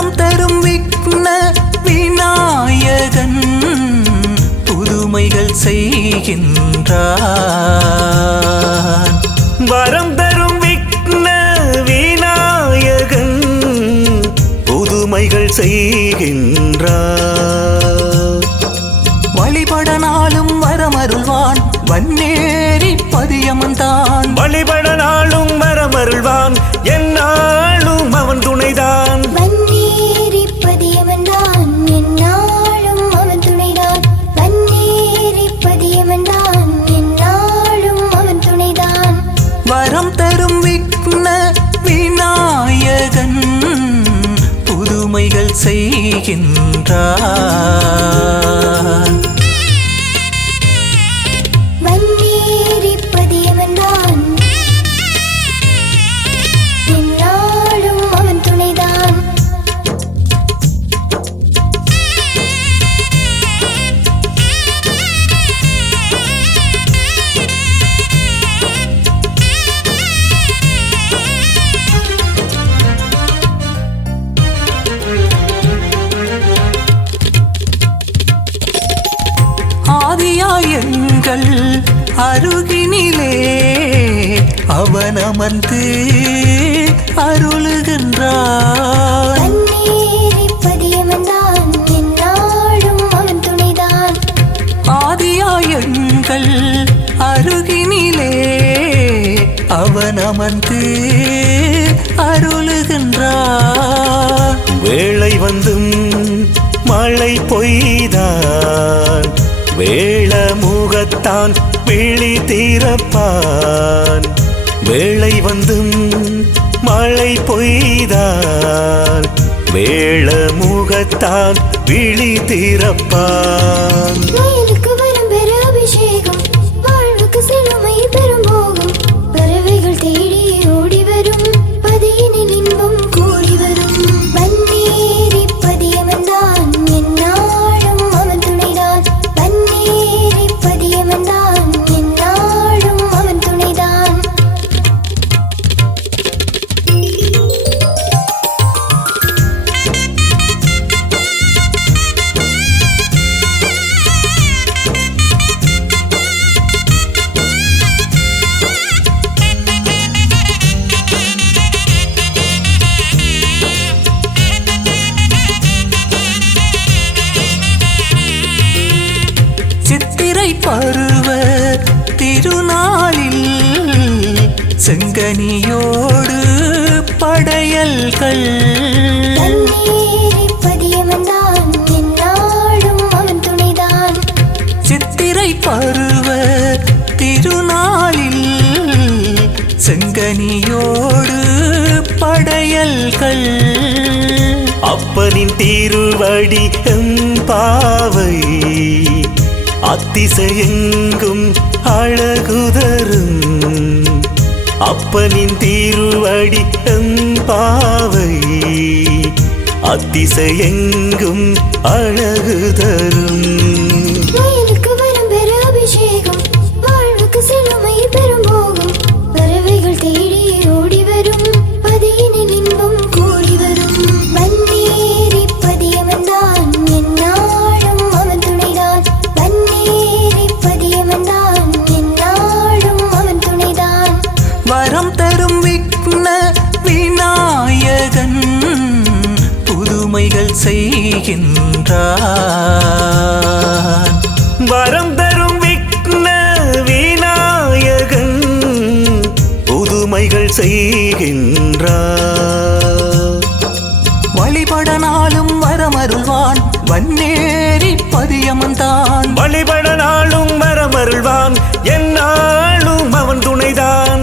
வரம் தரும் விக்ன விநாயகன் புதுமைகள் செய்கின்றான். வரம் தரும் விக்ன விநாயகன் புதுமைகள் செய்கின்றார் வழிபட நாளும் வரமருள்வான் வன்னே செய்கின்றார். ஆதியாயங்கள் அருகினிலே அவன் அமர்ந்து அருளுகின்றான் துணைதான். ஆதியாயங்கள் அருகினிலே அவன் அமர்ந்து அருளுகின்றான். வேளை வந்தும் மழை பொய்தான். வேள முகத்தான் விழி தீரப்பான். வேளை வந்தும் மழை பொய்தான். வேள முகத்தான் விழி தீரப்பான். பருவ திருநாளில் செங்கனியோடு படையல்கள். சித்திரை பருவ திருநாளில் செங்கனியோடு படையல்கள். அப்பனின் திருவடி எம்பாவை அத்திசையெங்கும் அழகுதரும். அப்பனின் திருவடி பாவை. அத்திசையெங்கும் அழகுதரும். புதுமைகள் செய்கின்றான். வரம் தரும் விக்ன விநாயகன் புதுமைகள் செய்கின்றார் வழிபட நாளும் வரமருள்வான் வன்னேறி பதியமந்தான் வழிபட நாளும் மரமருள்வான் என்னாலும் அவன் துணைதான்.